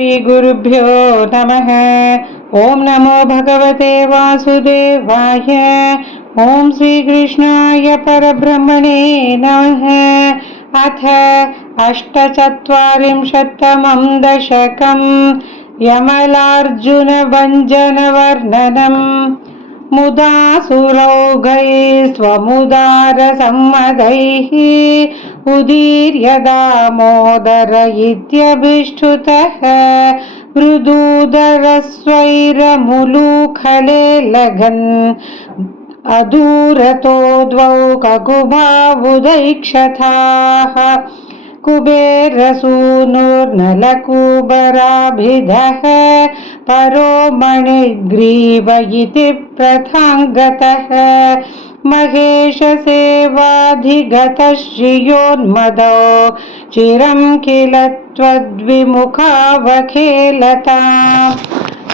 श्रीगुरुभ्यो नमः। ओं नमो भगवते वासुदेवाय। ओं श्रीकृष्णाय परब्रह्मणे नमः। अथ अष्टचत्वारिंशत्तमं दशकं यमलार्जुनभञ्जनवर्णनम्। मुदा सुरौघैः स्वमुदारसम्मदैः उदीर्य दामोदर इत्यभिष्टुतः मृदूदरस्वैरमुलूखले लगन् अदूरतो द्वौ ककुभावुदैक्षथाः कुबेरसूनुर्नलकूबराभिधः परो मणिग्रीव इति प्रथाङ्गतः महेशसेवाधिगतः श्रियोन्मदो चिरं किल त्वद्विमुखावखेलताम्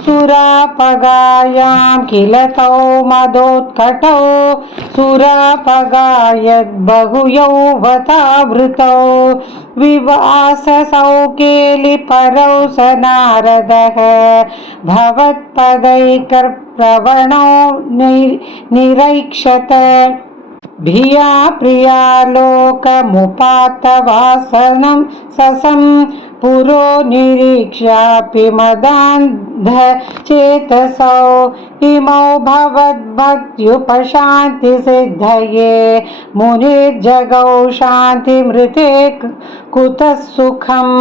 सुरापगायां किल तौ मदोत्कटौ सुरापगायद्बहुयौवतावृतौ विवाससौ केलिपरौ स नारदः भवत्पदैकप्रवणौ निरैक्षत भिया प्रियालोकमुपात्तवासनं ससं पुरो निरीक्ष्यापि मदान्धचेतसौ इमौ भवद्भक्त्युपशान्तिसिद्धये मुनिर्जगौ शान्तिमृते कुतः सुखम्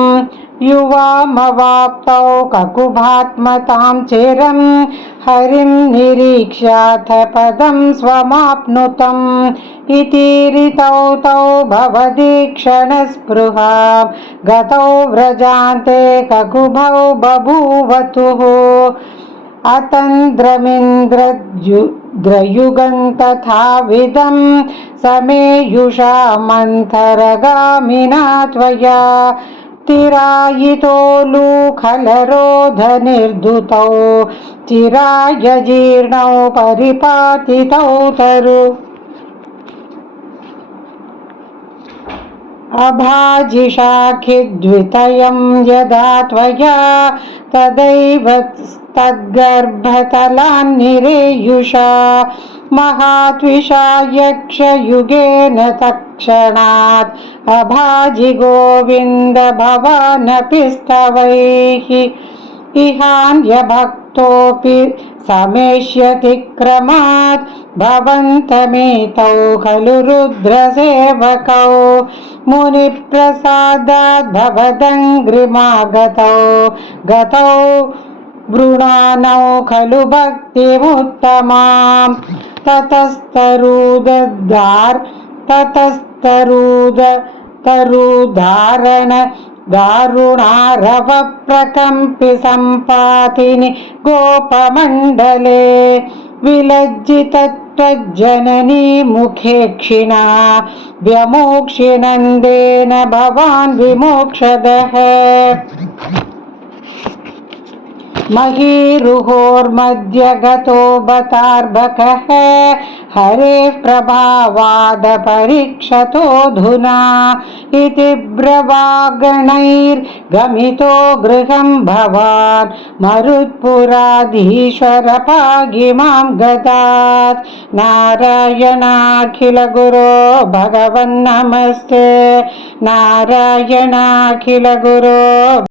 युवामवाप्तौ ककुभात्मतां चिरं हरिं निरीक्ष्याथ पदं स्वमाप्नुतम् इति ऋतौ तौ भवदीक्षणस्पृहा गतौ व्रजान्ते ककुभौ बभूवतुः अतन्द्रमिन्द्रयुगं तथाविधं समेयुषा मन्थरगामिना त्वया तिरायितोलूखलरोधनिर्धुतौ चिराय जीर्णौ परिपातितौ तरु अभाजिषाखिद्वितयं यदा त्वया तदैव तद्गर्भतलान्निरेयुषा महात्विषा यक्षयुगेन तत्क्षणात् अभाजि गोविन्द भवानपि स्तवैः इहान्यभक्तोऽपि समेष्यति क्रमात् भवन्तमेतौ खलु रुद्रसेवकौ मुनिप्रसादात् भवदङ्घ्रिमागतौ गतौ वृणानौ खलु भक्तिमुत्तमाम् ततस्तरुधारण दारुणारव प्रकम्पि सम्पातिनि गोपमण्डले विलज्जितत्वज्जननी मुखे क्षिणा व्यमोक्षिनन्देन भवान् विमोक्षदः महीरुहोर्मध्यगतो बतार्भकः हरेः प्रभावादपरीक्षतोऽधुना इति ब्रवागणैर्गमितो गृहं भवान् मरुत्पुराधीश्वर पाहि मां गदात् नारायणाखिल गुरो भगवन् नमस्ते नारायणाखिल गुरो